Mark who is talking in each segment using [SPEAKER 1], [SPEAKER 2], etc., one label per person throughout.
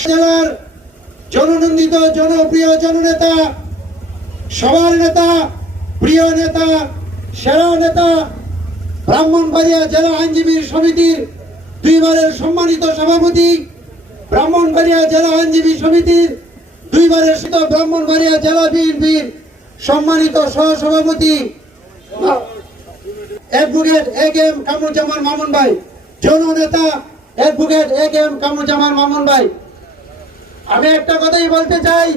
[SPEAKER 1] জেলার জননন্দিত, জনপ্রিয় জননেতা, সবার নেতা, প্রিয় নেতা, সেরা নেতা, ব্রাহ্মণবাড়িয়া জেলা আইনজীবী সমিতির দুইবারের সম্মানিত সভাপতি, ব্রাহ্মণবাড়িয়া জেলা আইনজীবী সমিতির দুইবারের শত ব্রাহ্মণবাড়িয়া জেলা বিএনপির সম্মানিত সহসভাপতি, advocate A K M Kamruzzaman Mamun ভাই, জননেতা advocate A K M Kamruzzaman Mamun ভাই, আমি একটা কথাই বলতে চাই।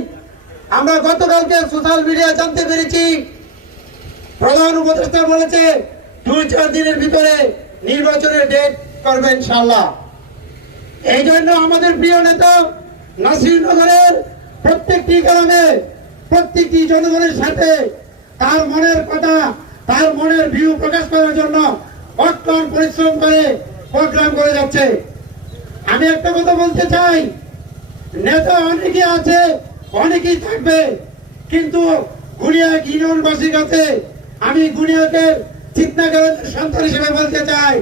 [SPEAKER 1] আমরা গতকালকে সোশ্যাল মিডিয়া জানতে পেরেছি, প্রধান উপদেষ্টা বলেছে, দুই চার দিনের ভিতরে নির্বাচনের ডেট করবেন ইনশাল্লাহ এই জন্য আমাদের প্রিয় নেতা নাসিরনগরের প্রত্যেকটি গ্রামে, প্রত্যেকটি জনগণের সাথে তার মনের কথা, তার মনের ভিউ প্রকাশ করার জন্য অক্লান পরিশ্রম করে প্রোগ্রাম করে যাচ্ছে। আমি একটা কথা বলতে চাই। নেতা অনেকে আছে, অনেকেই থাকবে, কিন্তু গুনিয়া ইউনিয়নবাসীর কাছে আমি গুনিয়াকে চিত্নাগারের সন্তান হিসেবে বলতে চাই।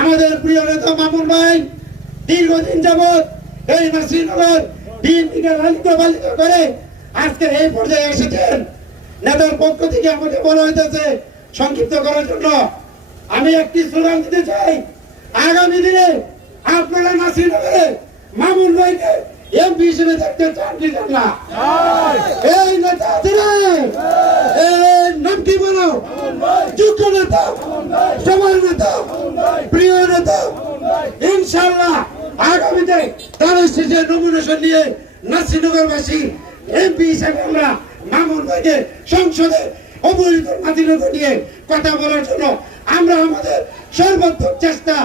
[SPEAKER 1] আমাদের প্রিয় নেতা মামুন ভাই, দীর্ঘদিন যাবৎ এই নাসিরনগর বিএনপিকে লালিত পালিত করে আজকে এই পর্যায়ে এসেছেন। নেতার পক্ষ থেকে আমাকে বলা হইতেছে সংক্ষিপ্ত করার জন্য। আমি একটি স্লোগান দিতে চাই। আগামী দিনে আপনারা নাসিরনগরে মামুন ভাইকে এমপি হিসেবে দেখতে চান কি চান না? এই নেতা এই নাম কি বলো? যোগ্য নেতা সবার নেতা প্রিয় নেতা ইনশাল্লাহ আগামীতে তার শেষে নমিনেশন নিয়ে নাসিরনগরবাসী এমপি হিসেবে আমরা মামুন ভাইকে সংসদে অবহিত নাসিরনগর নিয়ে কথা বলার জন্য আমরা আমাদের সর্বোত্তম চেষ্টা